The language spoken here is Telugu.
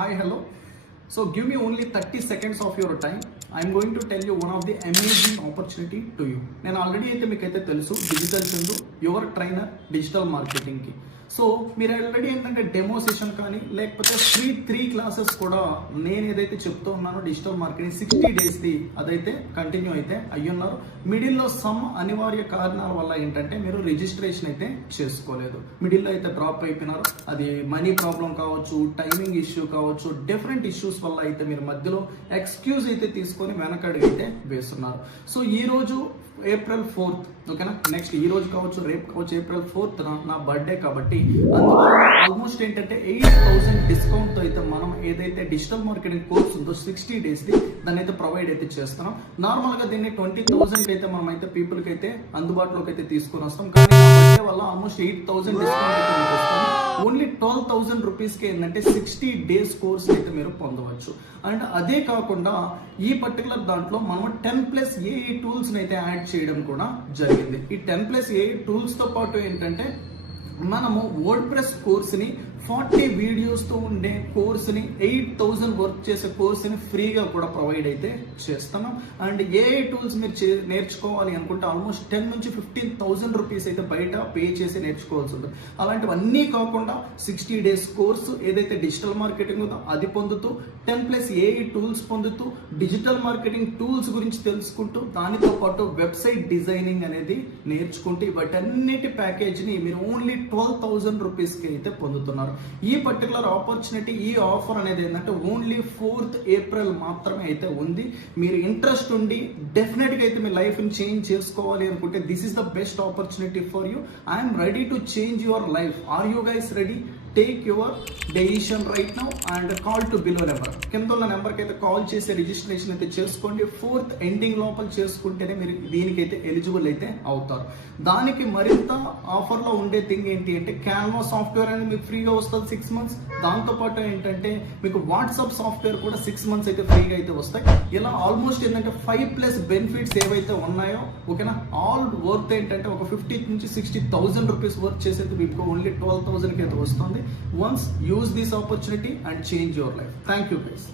Hi, hello. So give me only 30 seconds of your time. I'm going to tell you one of the amazing opportunity to you. నేను ఆల్రెడీ అయితే మీకు అయితే తెలుసు digital Chandu your trainer digital మార్కెటింగ్కి. సో మీరు ఆల్రెడీ ఏంటంటే డెమో సెషన్ కానీ లేకపోతే ఫ్రీ 3 క్లాసెస్ కూడా నేను ఏదైతే చెప్తూ ఉన్నానో డిజిటల్ మార్కెటింగ్ 60 డేస్ది అదైతే కంటిన్యూ అయితే అయ్యున్నారు. మిడిల్లో సమ్ అనివార్య కారణాల వల్ల ఏంటంటే మీరు రిజిస్ట్రేషన్ అయితే చేసుకోలేదు, మిడిల్లో అయితే డ్రాప్ అయిపోయినారు. అది మనీ ప్రాబ్లం కావచ్చు, టైమింగ్ ఇష్యూ కావచ్చు, డిఫరెంట్ ఇష్యూస్ వల్ల అయితే మీరు మధ్యలో ఎక్స్క్యూజ్ అయితే తీసుకొని వెనకడుగు అయితే వేస్తున్నారు. సో ఈ రోజు April 4th, ఓకేనా, నెక్స్ట్ ఈ రోజు కావచ్చు రేపు కావచ్చు April 4th నా బర్త్డే కాబట్టి అందువల్ల ఆల్మోస్ట్ ఏంటంటే 8,000 డిస్కౌంట్ తో అయితే మనం ఏదైతే డిజిటల్ మార్కెటింగ్ కోర్స్ ఉందో 60 డేస్ది దాన్ని అయితే ప్రొవైడ్ అయితే చేస్తున్నాం. నార్మల్ గా దీన్ని 20,000 అయితే మనం అయితే పీపుల్ కి అయితే అందుబాటులోకి అయితే తీసుకొని వస్తాం. కానీ నా బర్త్డే వల్ల ఆల్మోస్ట్ 8,000 డిస్కౌంట్ అయితే మీకు వస్తుంది. ఓన్లీ 12,000 రూపీస్కి ఏంటంటే 60 డేస్ కోర్స్ అయితే మీరు పొందవచ్చు. అండ్ అదే కాకుండా ఈ పర్టికులర్ దాంట్లో మనం 10+ AI టూల్స్ అయితే యాడ్ చేయడం కూడా జరిగింది. ఈ 10+ AI టూల్స్ తో పాటు ఏంటంటే మనము వర్డ్ప్రెస్ కోర్సుని 40 వీడియోస్తో ఉండే కోర్సుని 8,000 వర్క్ చేసే కోర్సుని ఫ్రీగా కూడా ప్రొవైడ్ అయితే చేస్తున్నాం. అండ్ ఏఐ టూల్స్ మీరు నేర్చుకోవాలి అనుకుంటే ఆల్మోస్ట్ 10 నుంచి 15,000 రూపీస్ అయితే బయట పే చేసి నేర్చుకోవాల్సి ఉంటుంది. అలాంటివన్నీ కాకుండా 60 డేస్ కోర్సు ఏదైతే డిజిటల్ మార్కెటింగ్ ఉందో అది పొందుతూ 10+ ఏఐ టూల్స్ పొందుతూ డిజిటల్ మార్కెటింగ్ టూల్స్ గురించి తెలుసుకుంటూ దానితో పాటు వెబ్సైట్ డిజైనింగ్ అనేది నేర్చుకుంటూ వాటన్నిటి ప్యాకేజ్ని మీరు ఓన్లీ 12,000 రూపీస్కి అయితే పొందుతున్నారు. ఈ పర్టికులర్ ఆపర్చునిటీ, ఈ ఆఫర్ అనేది ఏంటంటే ఓన్లీ 4th April మాత్రమే అయితే ఉంది. మీరు ఇంట్రెస్ట్ ఉండి డెఫినెట్ గా అయితే మీ లైఫ్ ని చేంజ్ చేసుకోవాలి అనుకుంటే this is the best opportunity for you. I'm ready to change your life. Are you guys ready? Take your decision right now and call to below number. కింద ఉన్న నెంబర్కి అయితే కాల్ చేసి రిజిస్ట్రేషన్ అయితే చేసుకోండి. 4th ఎండింగ్ లోపల చేసుకుంటేనే మీరు దీనికైతే ఎలిజిబుల్ అయితే అవుతారు. దానికి మరింత ఆఫర్లో ఉండే థింగ్ ఏంటి అంటే క్యాన్వా సాఫ్ట్వేర్ అనేది మీకు ఫ్రీగా వస్తుంది 6 months. దాంతోపాటు ఏంటంటే మీకు వాట్సాప్ సాఫ్ట్వేర్ కూడా 6 months అయితే ఫ్రీగా అయితే వస్తాయి. ఇలా ఆల్మోస్ట్ ఏంటంటే 5+ బెనిఫిట్స్ ఏవైతే ఉన్నాయో, ఓకేనా, ఆల్ వర్త్ ఏంటంటే ఒక 50 నుంచి 60,000 రూపీస్ వర్క్ చేసేది మీకు ఓన్లీ 12,000కి అయితే వస్తుంది. Once use this opportunity and change your life. Thank you guys.